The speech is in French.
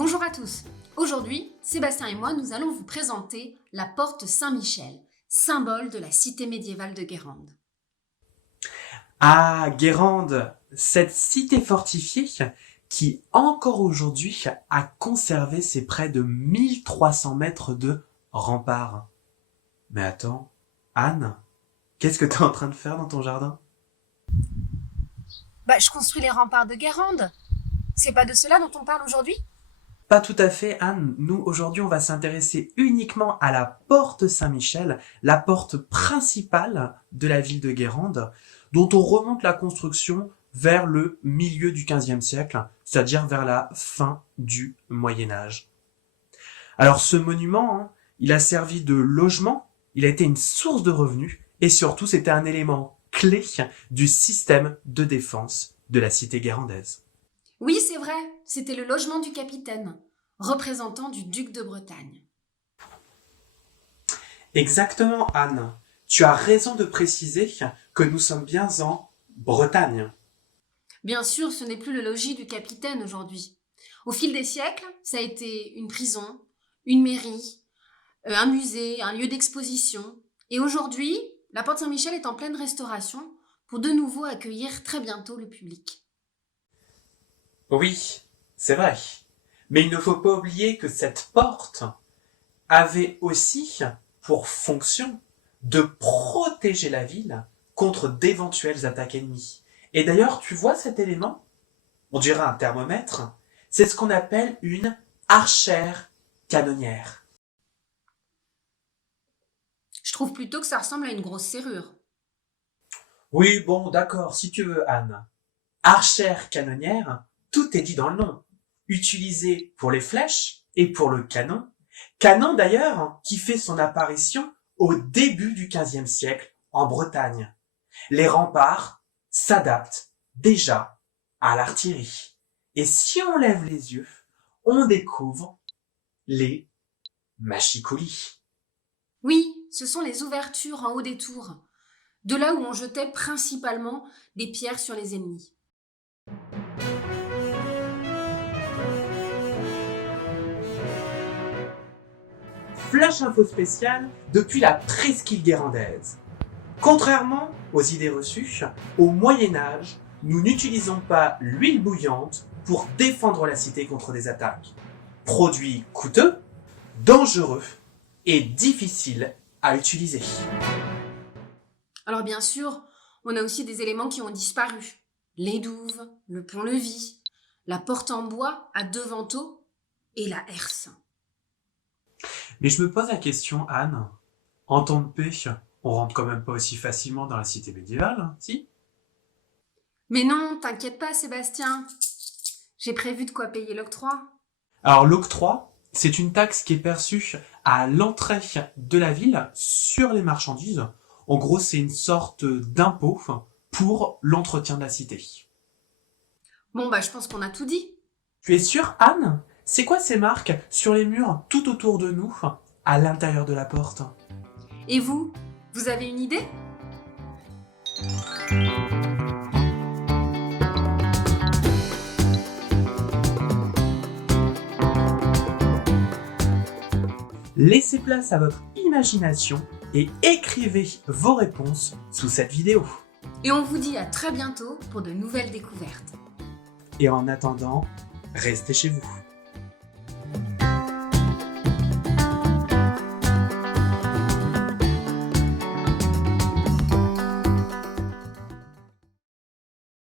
Bonjour à tous. Aujourd'hui, Sébastien et moi, nous allons vous présenter la porte Saint-Michel, symbole de la cité médiévale de Guérande. Ah, Guérande, cette cité fortifiée qui, encore aujourd'hui, a conservé ses près de 1300 mètres de rempart. Mais attends, Anne, qu'est-ce que t'es en train de faire dans ton jardin? Je construis les remparts de Guérande. C'est pas de cela dont on parle aujourd'hui? Pas tout à fait, Anne. Nous, aujourd'hui, on va s'intéresser uniquement à la porte Saint-Michel, la porte principale de la ville de Guérande, dont on remonte la construction vers le milieu du XVe siècle, c'est-à-dire vers la fin du Moyen-Âge. Alors, ce monument, il a servi de logement, il a été une source de revenus, et surtout, c'était un élément clé du système de défense de la cité guérandaise. Oui, c'est vrai, c'était le logement du capitaine, représentant du duc de Bretagne. Exactement, Anne. Tu as raison de préciser que nous sommes bien en Bretagne. Bien sûr, ce n'est plus le logis du capitaine aujourd'hui. Au fil des siècles, ça a été une prison, une mairie, un musée, un lieu d'exposition. Et aujourd'hui, la porte Saint-Michel est en pleine restauration pour de nouveau accueillir très bientôt le public. Oui, c'est vrai. Mais il ne faut pas oublier que cette porte avait aussi pour fonction de protéger la ville contre d'éventuelles attaques ennemies. Et d'ailleurs, tu vois cet élément? On dirait un thermomètre. C'est ce qu'on appelle une archère canonnière. Je trouve plutôt que ça ressemble à une grosse serrure. Oui, bon, d'accord, si tu veux, Anne. Archère canonnière, tout est dit dans le nom. Utilisé pour les flèches et pour le canon. Canon d'ailleurs qui fait son apparition au début du XVe siècle en Bretagne. Les remparts s'adaptent déjà à l'artillerie. Et si on lève les yeux, on découvre les machicoulis. Oui, ce sont les ouvertures en haut des tours, de là où on jetait principalement des pierres sur les ennemis. Flash info spécial depuis la presqu'île guérandaise. Contrairement aux idées reçues, au Moyen-Âge, nous n'utilisons pas l'huile bouillante pour défendre la cité contre des attaques. Produit coûteux, dangereux et difficile à utiliser. Alors bien sûr, on a aussi des éléments qui ont disparu. Les douves, le pont-levis, la porte en bois à 2 vantaux et la herse. Mais je me pose la question, Anne, en temps de paix, on rentre quand même pas aussi facilement dans la cité médiévale, si? Mais non, t'inquiète pas Sébastien, j'ai prévu de quoi payer l'octroi. Alors l'octroi, c'est une taxe qui est perçue à l'entrée de la ville sur les marchandises. En gros, c'est une sorte d'impôt pour l'entretien de la cité. Bon je pense qu'on a tout dit. Tu es sûre, Anne? C'est quoi ces marques sur les murs tout autour de nous, à l'intérieur de la porte? Et vous, vous avez une idée? Laissez place à votre imagination et écrivez vos réponses sous cette vidéo. Et on vous dit à très bientôt pour de nouvelles découvertes. Et en attendant, restez chez vous.